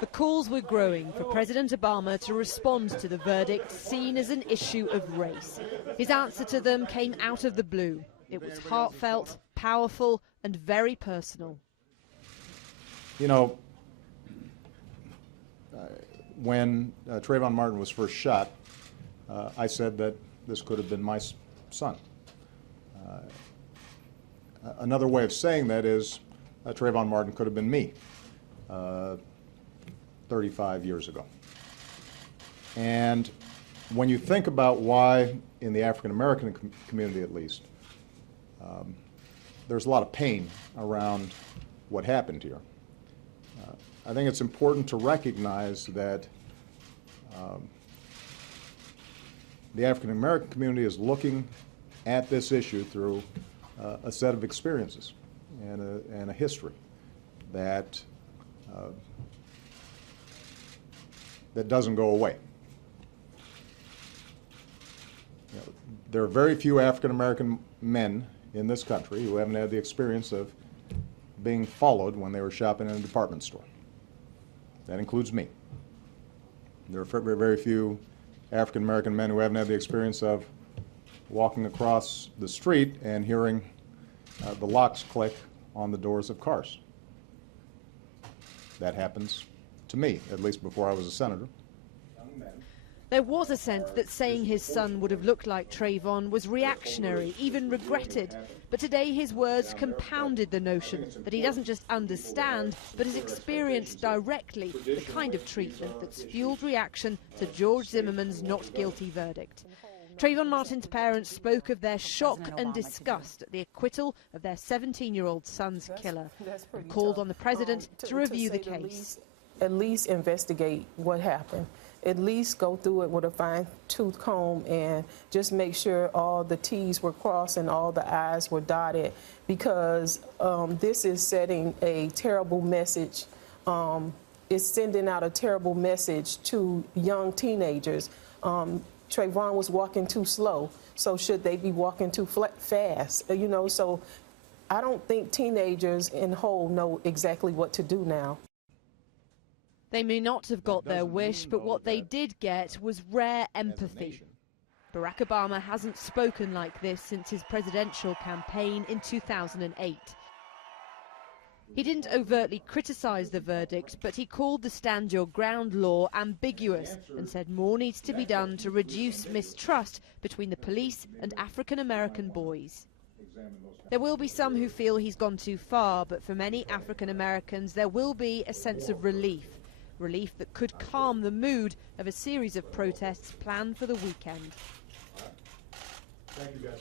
The calls were growing for President Obama to respond to the verdict seen as an issue of race. His answer to them came out of the blue. It was heartfelt, powerful, and very personal. You know, when Trayvon Martin was first shot, I said that this could have been my son. Another way of saying that is Trayvon Martin could have been me 35 years ago. And when you think about why, in the African American community at least, there's a lot of pain around what happened here, I think it's important to recognize that the African American community is looking at this issue through a set of experiences and a history that that doesn't go away. You know, there are very few African American men in this country who haven't had the experience of being followed when they were shopping in a department store. That includes me. There are very few African American men who haven't had the experience of walking across the street and hearing the locks click on the doors of cars. That happens to me, at least before I was a senator. There was a sense that saying his son would have looked like Trayvon was reactionary, even regretted. But today his words compounded the notion that he doesn't just understand, but has experienced directly the kind of treatment that's fueled reaction to George Zimmerman's not guilty verdict. Trayvon Martin's parents spoke of their shock and disgust at the acquittal of their 17-year-old son's killer and called on the president to review the case. At least investigate what happened. At least go through it with a fine-tooth comb and just make sure all the T's were crossed and all the I's were dotted, because this is setting a terrible message. It's sending out a terrible message to young teenagers. Trayvon was walking too slow, so should they be walking too fast? You know, so I don't think teenagers in whole know exactly what to do now. They may not have got their wish, but what they did get was rare empathy. Barack Obama hasn't spoken like this since his presidential campaign in 2008. He didn't overtly criticize the verdict, but he called the Stand Your Ground law ambiguous and said more needs to be done to reduce mistrust between the police and African American boys. There will be some who feel he's gone too far, but for many African Americans there will be a sense of relief that could calm the mood of a series of protests planned for the weekend. Thank you, guys.